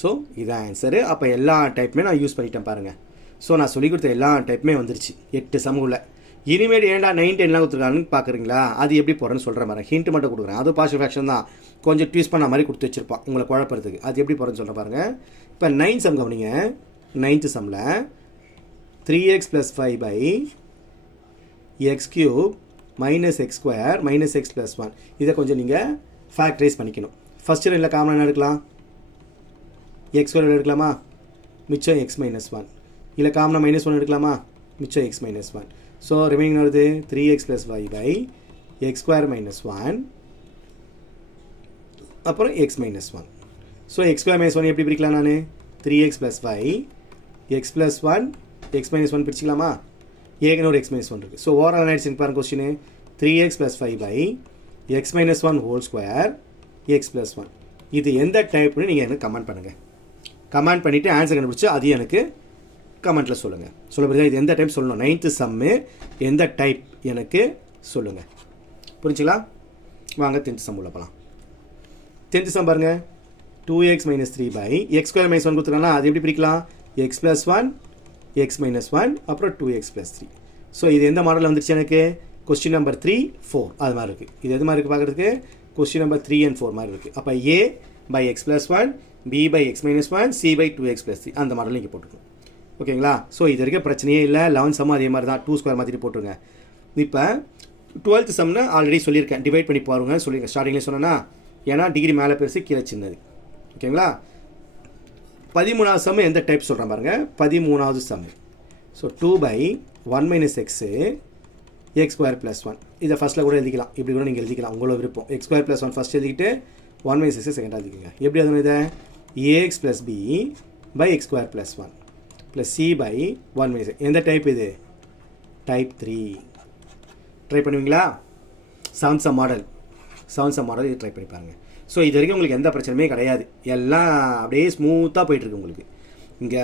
ஸோ இதான் ஆன்சரு. அப்போ எல்லா டைப்புமே நான் யூஸ் பண்ணிட்டேன் பாருங்கள். ஸோ நான் சொல்லிக் கொடுத்த எல்லா டைப்புமே வந்துருச்சு 8 சமூகத்தில். இனிமேல் ஏன்டா 9 10 கொடுத்துருக்காங்கன்னு பார்க்குறீங்களா? அது எப்படி போகிறேன்னு சொல்கிற மாதிரி ஹிண்ட் மட்டும் கொடுக்குறேன். அது பார்ஷியல் ஃப்ராக்ஷன் தான், கொஞ்சம் ட்யூஸ் பண்ண மாதிரி கொடுத்து வச்சிருப்பான் உங்களை குழப்பறதுக்கு. அது எப்படி போகிறேன்னு சொல்கிற பாருங்கள். இப்போ 9 சம் கவனிங்க. 9th சம்மில் 3x + 5/x³ -x² -x+1. இதை கொஞ்சம் நீங்கள் ஃபேக்டரைஸ் பண்ணிக்கணும். ஃபஸ்ட்டு ரெண்டில் காமன் என்ன எடுக்கலாம்? x² எடுக்கலாமா? மிச்சம் x-1. இல்லை காமனாக -1 எடுக்கலாமா? மிச்சம் x-1. ஸோ ரிமைனிங் வருது 3x + 5/x² -1 அப்புறம் x-1. ஸோ x² -1 எப்படி பிரிக்கலாம்? நான் 3x + 5x+1 x-1 பிரிச்சுக்கலாமா? ஏகனோட x-1 இருக்குது. ஸோ ஓவரால் ஆயிடுச்சு பாருங்க question. 3x + 5/x-1 whole square x+1. இது எந்த டைப்னு நீங்கள் எனக்கு கமெண்ட் பண்ணுங்கள். கமெண்ட் பண்ணிவிட்டு ஆன்சர் கண்டுபிடிச்சி அதையும் எனக்கு கமெண்ட்டில் சொல்லுங்கள். சொல்ல புரியுதா? இது எந்த டைப் சொல்லணும், 9th சம்மு எந்த டைப் எனக்கு சொல்லுங்கள். புரிஞ்சுங்களா? வாங்க 10th சம் உள்ள போகலாம். 10th சம் பாருங்கள். 2x - 3/x² - 1 கொடுத்துருக்காங்களா? அது எப்படி பிரிக்கலாம்? x+1 x-1 அப்புறம் 2x + 3. ஸோ இது எந்த மாடலில் வந்துருச்சு எனக்கு? கொஸ்டின் நம்பர் 3 4 அது மாதிரி இருக்குது. இது எது மாதிரி இருக்குது பார்க்குறதுக்கு? கொஸ்டின் நம்பர் 3 and 4 மாதிரி இருக்குது. அப்போ a/x+1 b/x-1 c/2x + 3 அந்த மாடலில் இங்கே போட்டுக்கணும். ஓகேங்களா? ஸோ இது வரைக்கும் பிரச்சனையே இல்லை. 11th சம் அதே மாதிரி தான், 2 ஸ்கொயர் மாற்றிட்டு போட்டுருங்க. இப்போ 12th சம்னு ஆல்ரெடி சொல்லியிருக்கேன், டிவைட் பண்ணி பாருங்க சொல்லியிருக்கேன். ஸ்டார்டிங்லேயே சொன்னேன்னா, ஏன்னா டிகிரி மேலே பெருசு கீழே சின்னது. ஓகேங்களா? 13வது சம் எந்த டைப் சொல்கிறேன் பாருங்கள். 13வது சம். So 2/1 - x x² + 1. இதை ஃபஸ்ட்டில் கூட எழுதிக்கலாம், இப்படி கூட நீங்கள் எழுதிக்கலாம், உங்களோட விருப்பம். x² + 1 ஃபஸ்ட் எழுதிக்கிட்டு 1 - x செகண்டாக எழுதிக்கோங்க. எப்படி எழுதணும் இதை? ax + b/x² + 1 + c/1 - x. எந்த டைப் இது? டைப் 3. ட்ரை பண்ணுவீங்களா? 7th சம் மாடல் இது ட்ரை பண்ணி பாருங்கள். ஸோ இது வரைக்கும் உங்களுக்கு எந்த பிரச்சனையுமே கிடையாது, எல்லாம் அப்படியே ஸ்மூத்தாக போயிட்டுருக்கு உங்களுக்கு. இங்கே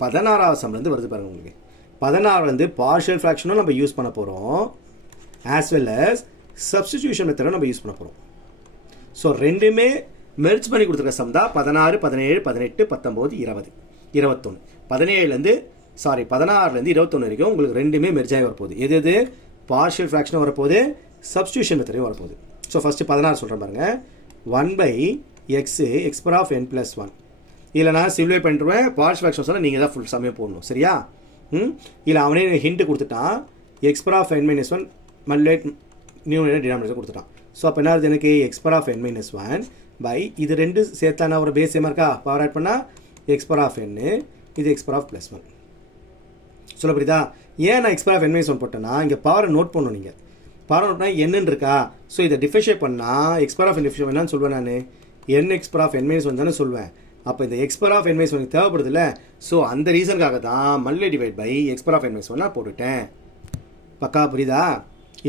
16வது சம்லேருந்து வருது பாருங்கள் உங்களுக்கு. 16 வந்து பார்ஷியல் ஃப்ராக்ஷனும் நம்ம யூஸ் பண்ண போகிறோம், ஆஸ் வெல் அஸ் சப்ஸ்டிடியூஷன் மெத்தடை நம்ம யூஸ் பண்ண போகிறோம். ஸோ ரெண்டுமே மெர்ஜ் பண்ணி கொடுத்துருக்க சம் தான் 16, 17, 18, 19, 20, 21. 16லேருந்து 21 வரைக்கும் உங்களுக்கு ரெண்டுமே மெர்ஜ் ஆகி வரப்போகுது. எது பார்ஷியல் ஃப்ராக்ஷனும் வரப்போகுது, சப்ஸ்டிடியூஷன் மெத்தடையும் வரப்போகுது. ஸோ ஃபஸ்ட்டு 16 சொல்கிறேன் பாருங்கள். 1/x x power of n plus 1. இதில் நான் சிம்ப்ளிஃபை பண்ணிடுவேன். பார்ஷியல் ஃப்ராக்ஷன் சொன்னால் நீங்கள் தான் ஃபுல் சமயம் போடணும், சரியா? இல்லை அவனே ஹிண்ட் கொடுத்துட்டான், x power of n minus 1 multiplate numerator denominator கொடுத்துட்டான். ஸோ அப்போ என்ன ஆகுது எனக்கு x power of n minus 1 by இது ரெண்டு சேர்த்தான ஒரு பேஸ் சேமாக இருக்கா, பவர் ஆட் பண்ணால் x power of n, இது x power of plus 1. சொல்ல புரியுதா? ஏன் நான் x power of n minus 1 போட்டேன்னா இங்கே பவரை நோட் பண்ணணும். நீங்கள் பவர் நோட் பண்ணால் என்னன்னு இருக்கா. ஸோ இதை டிஃபரன்ஷியேட் பண்ணால் x power of n differentiate என்னன்னு சொல்லுவேன் நான், nx power of n minus 1 தானே சொல்லுவேன். அப்போ இந்த x power of n minus 1 தேவைப்படுது இல்லை. ஸோ அந்த ரீசனுக்காக தான் multiply divide by x power of n minus 1 நான் போட்டுட்டேன். பக்கா புரியுதா?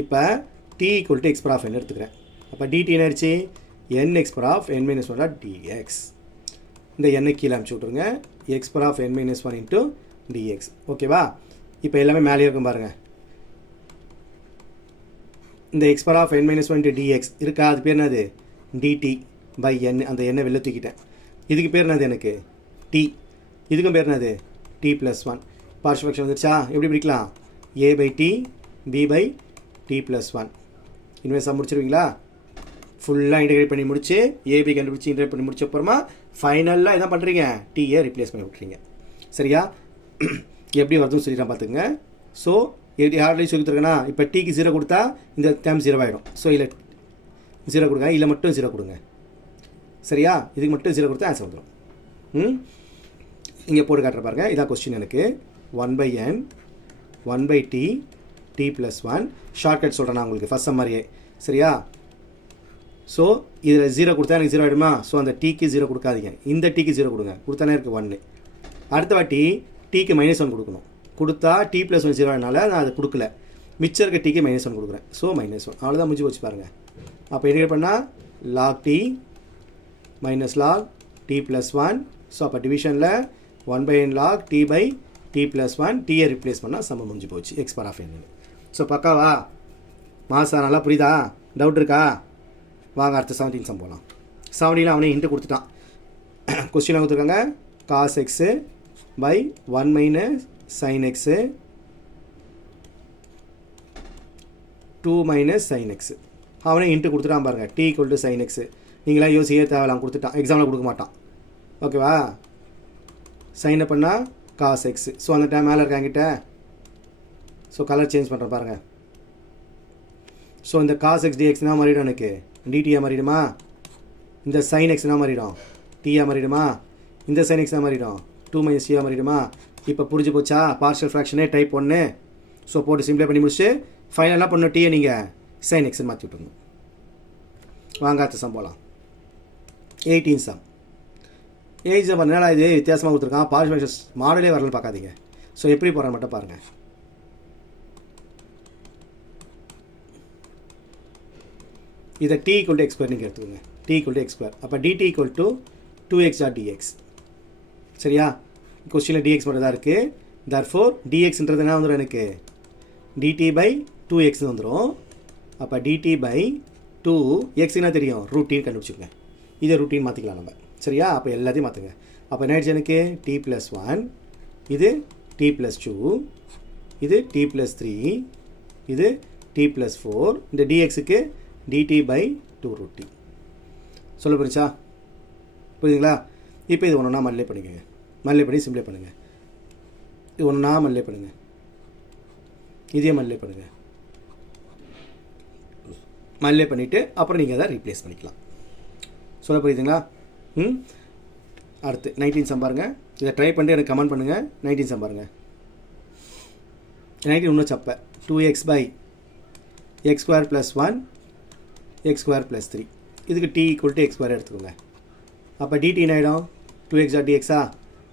இப்போ t equal to x power of n எடுத்துக்கிறேன். அப்போ dt என்ன ஆயிடுச்சு, nx power of n minus 1 dx. இந்த n கீழே அனுப்பிச்சி விட்ருங்க, x power of n minus 1 into dx. ஓகேவா? இப்போ எல்லாமே மேலே இருக்கும் பாருங்கள். இந்த x power of n minus 1 into dx இருக்கா, அது பேர் என்னது, dt by n. அந்த n வெளில தூக்கிட்டேன். இதுக்கு பேர் என்னது எனக்கு t, இதுக்கும் பேர் என்னது t plus 1. பார்ஷியல் ஃப்ராக்ஷன் வந்துருச்சா? எப்படி பிடிக்கலாம், a by t b by t plus 1. இன்வெர்ஸாக முடிச்சிருவீங்களா? ஃபுல்லாக இன்டெகிரேட் பண்ணி முடிச்சு ஏபி கண்டுபிடிச்சி இன்டெகிரேட் பண்ணி முடிச்ச அப்புறமா ஃபைனலாக என்ன பண்ணுறீங்க, டீயை ரிப்ளேஸ் பண்ணி விட்றீங்க. சரியா? எப்படி வருதுன்னு சொல்லி நான் பார்த்துக்குங்க. ஸோ யார்லையும் சொல்லி தருக்கேன்னா, இப்போ டீக்கு 0 கொடுத்தா இந்த டைம் 0 ஆகிடும். ஸோ இல்லை 0 கொடுங்க, இல்லை மட்டும் 0 கொடுங்க. சரியா? இதுக்கு மட்டும் 0 கொடுத்தா ஆன்சர் வந்துடும். இங்கே போட்டு காட்டுற பாருங்கள். இதான் கொஸ்டின் எனக்கு. 1/n 1/t t plus 1. Shortcut சொல்கிறேன் நான் உங்களுக்கு ஃபஸ்ட் மாதிரியே. சரியா? ஸோ இதில் 0 கொடுத்தா எனக்கு 0 ஆகிடுமா. ஸோ அந்த டீக்கு 0 கொடுக்காதீங்க, இந்த டீக்கு 0 கொடுங்க. கொடுத்தானே இருக்குது 1. அடுத்த வாட்டி டீக்கு -1 கொடுக்கணும். கொடுத்தா t plus 1 0 ஆகினால நான் அதை கொடுக்கல, மிச்சம் இருக்க டீக்கு -1 கொடுக்குறேன். ஸோ -1 அவ்வளோதான் முடிஞ்சு போச்சு பாருங்கள். அப்போ என்ன பண்ணால் log t minus log t plus 1. So அப்போ டிவிஷனில் 1/n log t by t plus 1, டீயை ரிப்ளேஸ் பண்ணால் சம முடிஞ்சு போச்சு x power of n. So பக்காவா மாசா? நல்லா புரியுதா? டவுட் இருக்கா? வாங்க அடுத்த 17 சம் போகலாம். 17 அவனே ஹிண்ட்டு கொடுத்துட்டான். கொஸ்டின் கொடுத்துருக்காங்க, cos x by 1 minus sin x 2 minus sin x. அவனே ஹிண்ட்டு கொடுத்துட்டான் பாருங்கள், t equal to sin x. நீங்களாம் யோசிக்கவே தேவையில்லாம் கொடுத்துட்டான், எக்ஸாமில் கொடுக்க மாட்டான். ஓகேவா? சைனை பண்ணால் cos x. ஸோ அந்த டைம் மேலே இருக்காங்கிட்ட. ஸோ கலர் சேஞ்ச் பண்ணுறேன் பாருங்கள். ஸோ இந்த cos x dx என்ன மாறிடும் எனக்கு, dtயாக மாறிடுமா. இந்த sin x என்ன மாறிடும், tயாக மாறிடுமா. இந்த sin x என்ன மாறிடும், 2 minus tயாக மாறிடுமா. இப்போ புரிஞ்சு போச்சா? Partial ஃப்ராக்ஷனே type 1. ஸோ போட்டு சிம்பிளை பண்ணி முடிச்சு ஃபைனலாக பண்ண டீயை நீங்கள் sin x மாற்றி விட்டுருணும். வாங்க அடுத்த சம் போகலாம். 18 சம். 18 சம் என்னடா இது வித்தியாசமாக கொடுத்துருக்கான், பார்ஷியல் ஃப்ராக்ஷன் மாடலே வரலன்னு பார்க்காதீங்க. ஸோ எப்படி போகிறான்னு மட்டும் பாருங்கள். இதை t equal to x square நீங்கள் எடுத்துக்கோங்க. t equal to x square. அப்போ dt equal to 2x dx. சரியா? கொஸ்டினில் dx மட்டும் தான் இருக்குது. therefore dxன்றது என்ன வந்துடும் எனக்கு, dt by 2x வந்துடும். அப்போ dt by 2x என்ன தெரியும், ரூட்டீன் கண்டுபிடிச்சிக்கோங்க. இதை ரூட்டீன் மாற்றிக்கலாம் நம்ம. சரியா? அப்போ எல்லாத்தையும் மாற்றுங்க. அப்போ என்ன ஆயிடுச்சு எனக்கு, t plus 1, இது t plus 2, இது t plus 3, இது t plus 4. இந்த dxக்கு dt by 2 root t. சொல்ல புரிச்சா? புரியுதுங்களா? இப்போ இது ஒன்றா மல்லே பண்ணிக்கோங்க. மல்லே பண்ணி சிம்பிளை பண்ணுங்கள். இது ஒன்றா மல்லே பண்ணுங்கள், இதே மல்லே பண்ணுங்கள். மல்லே பண்ணிவிட்டு அப்புறம் நீங்கள் அதை ரீப்ளேஸ் பண்ணிக்கலாம். சொல்ல புரியுதுங்களா? அடுத்து 19 சம் பாருங்கள். இதை ட்ரை பண்ணிட்டு எனக்கு கமெண்ட் பண்ணுங்கள். 19 சம் பாருங்கள். 19 இன்னும் சப்பை. 2x by x square plus 1 x square plus 3. இதுக்கு t equal to x square எடுத்துக்கோங்க. அப்போ dt என்ன ஆகிடும், 2x dot dx.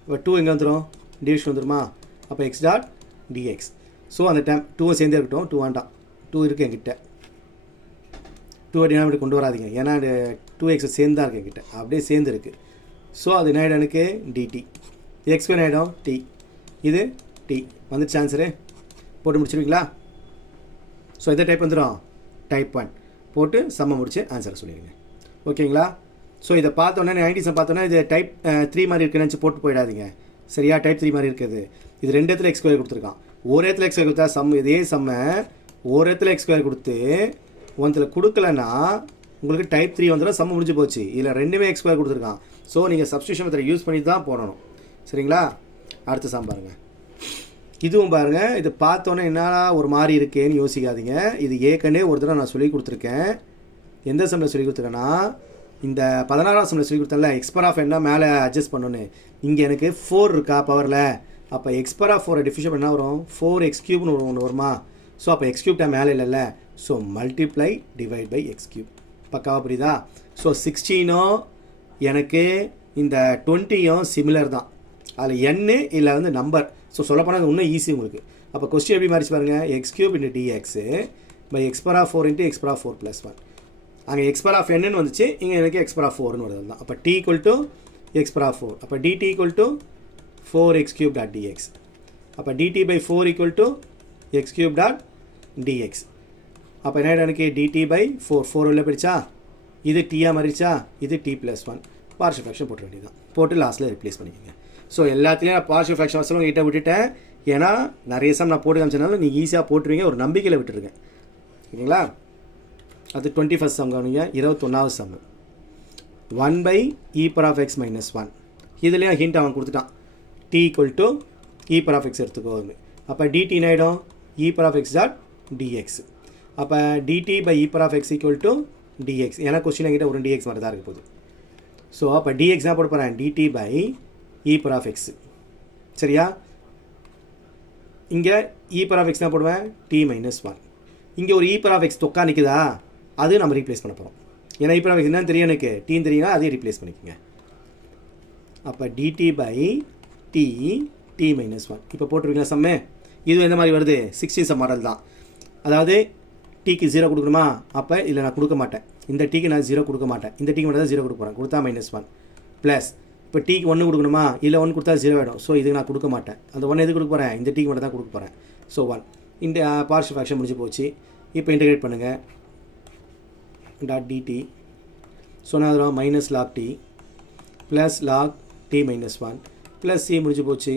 இப்போ 2 எங்கே வந்துடும், டிவிஷன் வந்துடுமா. அப்போ x dot dx. ஸோ அந்த டைம் 2 சேர்ந்தே இருக்கட்டும், 2 வேண்டாம், 2 இருக்குது என்கிட்ட. 2 டினாமினேட்டர் கொண்டு வராதிங்க, ஏன்னா 2x சேர்ந்தா இருக்குது என்கிட்ட, அப்படியே சேர்ந்து இருக்குது. ஸோ அது என்ன ஆகிடும் எனக்கு dt. x என்ன ஆகிடும் t, இது t வந்துடுச்சு. ஆன்சரு போட்டு முடிச்சிருவீங்களா? ஸோ எதை டைப் வந்துடும், டைப் 1. போட்டு சம்ம முடிச்சு ஆன்சரை சொல்லிடுங்க. ஓகேங்களா? ஸோ இதை பார்த்தோன்னே 90 சம் பார்த்தோன்னா இது டைப் 3 மாதிரி இருக்குன்னு நினச்சி போட்டு போயிடாதீங்க. சரியா? டைப் 3 மாதிரி இருக்குது. இது 2 இடத்துல எக்ஸ் ஸ்கொயர் கொடுத்துருக்கான். ஒரு இடத்துல எக்ஸ் ஸ்கொயர் கொடுத்தா இதே சம்மை ஒரு இடத்துல எக்ஸ் ஸ்கொயர் கொடுத்து ஒன்றில் கொடுக்கலன்னா உங்களுக்கு டைப் 3 வந்துடும், சம்ம முடிஞ்சு போச்சு. இதில் ரெண்டுமே எக்ஸ் ஸ்கொயர் கொடுத்துருக்கான். ஸோ நீங்கள் சப்ஸ்டியூஷன் மெத்தட் யூஸ் பண்ணி தான் போடணும். சரிங்களா? அடுத்த சம் பாருங்கள். இதுவும் பாருங்கள், இது பார்த்தோன்னே என்னடா ஒரு மாதிரி இருக்கேன்னு யோசிக்காதீங்க. இது ஏற்கனவே ஒரு தடவை நான் சொல்லி கொடுத்துருக்கேன். எந்த சம்மில் சொல்லி கொடுத்துருக்கேன்னா, இந்த 16ஆம் சம்மில் சொல்லி கொடுத்தேன்ல எக்ஸ் பவர் ஆஃப் என்ன மேலே அட்ஜஸ்ட் பண்ணணுன்னு. இங்கே எனக்கு 4 இருக்கா பவரில். அப்போ எக்ஸ் பவர் ஆஃப் 4 டிஃபிஷன் என்ன வரும்? 4x கியூப்னு ஒன்று வருமா? ஸோ அப்போ எக்ஸ் கியூப் டைம் மேலே இல்லைல்ல. So multiply divide by x cube. பக்காவா புரியுதா? ஸோ 16ம் எனக்கு இந்த 20யும் சிமிலர் தான். அதில் எண்ணு இல்லை வந்து நம்பர். ஸோ சொல்லப்போனால் அது இன்னும் ஈஸி உங்களுக்கு. அப்போ கொஸ்டின் எப்படி மாறிச்சு பாருங்கள், x cube into d x by x power of 4 into x power of 4 + 1. அங்கே எக்ஸ் பவர் ஆஃப் என்னன்னு வந்துச்சு, இங்கே எனக்கு எக்ஸ் பவர் ஆஃப் 4ன்னு வருது தான். அப்போ t equal to x power of 4. அப்போ dt equal to 4x cube dot dx. அப்போ dt by 4 equal to x cube dot dx. அப்போ என்ன எனக்கு டிடி பை 4 உள்ள போயிடுச்சா? இது டீயாக மாறிடுச்சா? இது டி + 1. பார்ஷியல் ஃப்ராக்ஷன் போட்ட வேண்டியதான். போட்டு லாஸ்ட்டில் ரிப்ளேஸ் பண்ணிக்கோங்க. ஸோ எல்லாத்துலேயும் நான் பார்ஷியல் ஃப்ராக்ஷன் வசனம் கிட்ட விட்டுட்டேன். ஏன்னா நிறைய சம் நான் போட்டு காமிச்சனால நீங்கள் ஈஸியாக போட்டுருவீங்க, ஒரு நம்பிக்கையில் விட்டுருக்கேன். ஓகேங்களா? அது 21st சம் கவனிங்க. 21வது some 1/e power of x minus 1. இதுலேயும் ஹிண்ட் அவன் கொடுத்துட்டான், t equal to e power of x எடுத்துக்கோ. அப்போ dt ஆகிடும் e power of x dot dx. அப்போ dt by e power of x equal to dx. ஏன்னா question என்கிட்ட ஒரு dx மாதிரி தான் இருக்க போகுது. ஸோ அப்போ dx தான் போட்டு போகிறேன், dt by e power of x. சரியா? இங்கே e power of x தான் போடுவேன், t minus 1. இங்கே ஒரு e power of x தொக்கா நிற்குதா, அது நம்ம ரீப்ளேஸ் பண்ண போகிறோம். ஏன்னா e power of x என்னன்னு தெரியும் எனக்கு, டீன்னு தெரியும்னா அதையும் ரீப்ளேஸ் பண்ணிக்கோங்க. அப்போ dt பை t minus 1. இப்போ போட்டுருவீங்களா சம்மே? இது எந்த மாதிரி வருது? 16 சம் மாடல் தான். அதாவது டீக்கு 0 கொடுக்கணுமா? அப்போ இல்லை நான் கொடுக்க மாட்டேன். இந்த டீக்கு நான் 0 கொடுக்க மாட்டேன். இந்த டீக்கு மட்டும் தான் 0 கொடுக்க போகிறேன். கொடுத்தா -1 ப்ளஸ் இப்போ டீக்கு 1 கொடுக்கணுமா? இல்லை 1 கொடுத்தா 0 ஆகிடும். ஸோ இதுக்கு நான் கொடுக்க மாட்டேன். அந்த 1 எது கொடுக்க போகிறேன்? இந்த டீக்கு மட்டும் தான் கொடுக்க போகிறேன். ஸோ 1 இந்த பார்ஷியல் ஃப்ராக்ஷன் முடிஞ்சு போச்சு. இப்போ இன்டெகிரேட் பண்ணுங்கள். டாட் டிடி சொன்னால் -log t plus log t -1 plus c முடிஞ்சு போச்சு.